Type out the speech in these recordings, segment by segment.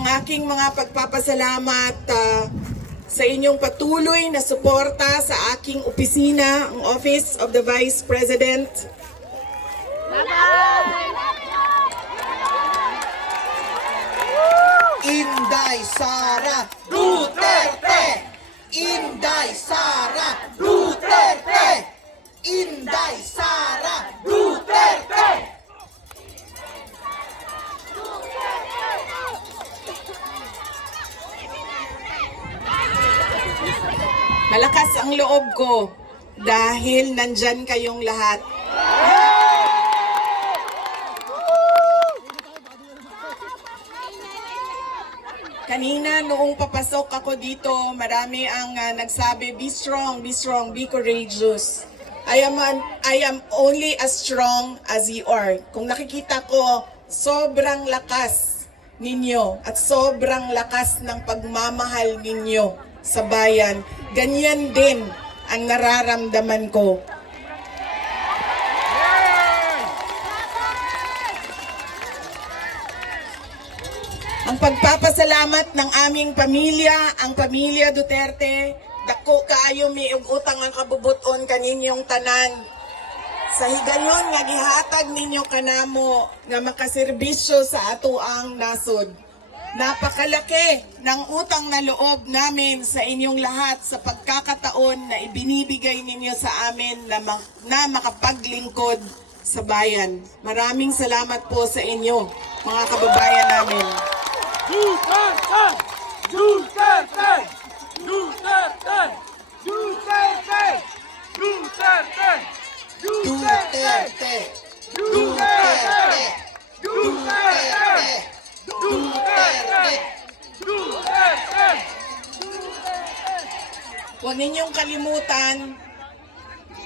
ang aking mga pagpapasalamat ah, sa inyong patuloy na suporta sa aking opisina, ang Office of the Vice President. Inday Sara Duterte! Inday Sara Duterte! Inday Sara Duterte! Malakas ang loob ko dahil nandyan kayong lahat. Kanina noong papasok ako dito, marami ang ah, nagsabi, be strong, be strong, be courageous. I am, an- I am only as strong as you are. Kung nakikita ko, sobrang lakas ninyo at sobrang lakas ng pagmamahal ninyo sa bayan. Ganyan din ang nararamdaman ko. Ang pagpapasalamat ng aming pamilya, ang pamilya Duterte, dako kaayo mi utang ang kabubuton kaninyong tanan. Sa higayon nga gihatag ninyo kanamo nga makaserbisyo sa atoang nasod. Napakalaki ng utang na loob namin sa inyong lahat sa pagkakataon na ibinibigay ninyo sa amin na, ma- na makapaglingkod sa bayan. Maraming salamat po sa inyo, mga kababayan namin. Duterte! Duterte! Duterte! Duterte! Duterte! Duterte! Duterte! Duterte! Huwag ninyong kalimutan,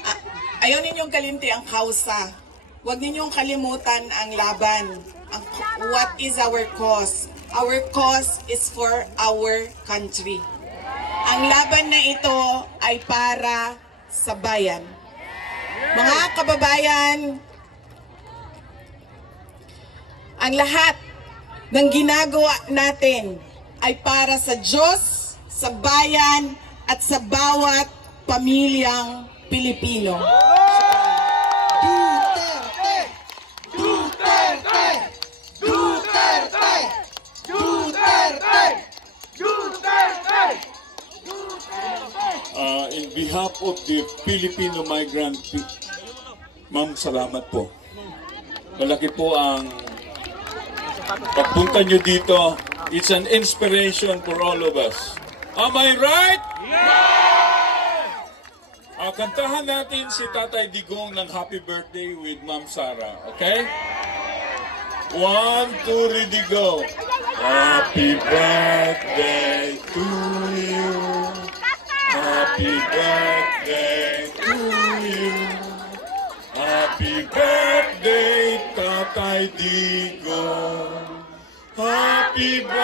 ah, ayaw ninyong kalimti ang kausa. Huwag ninyong kalimutan ang laban. Ang, what is our cause? Our cause is for our country. Ang laban na ito ay para sa bayan. Mga kababayan, ang lahat ng ginagawa natin ay para sa Diyos, sa bayan, at sa bawat pamilyang Pilipino. Duterte! Duterte! Duterte! Duterte! Duterte! Uh, in behalf of the Filipino migrant, ma'am, salamat po. Malaki po ang pagpunta nyo dito. It's an inspiration for all of us. Am I right? Ah, kantahan natin si Tatay Digong ng Happy Birthday with Ma'am Sara. Okay? One, two, ready, go. Happy birthday to you. Happy birthday to you. Happy birthday, Tatay Digong. Happy birthday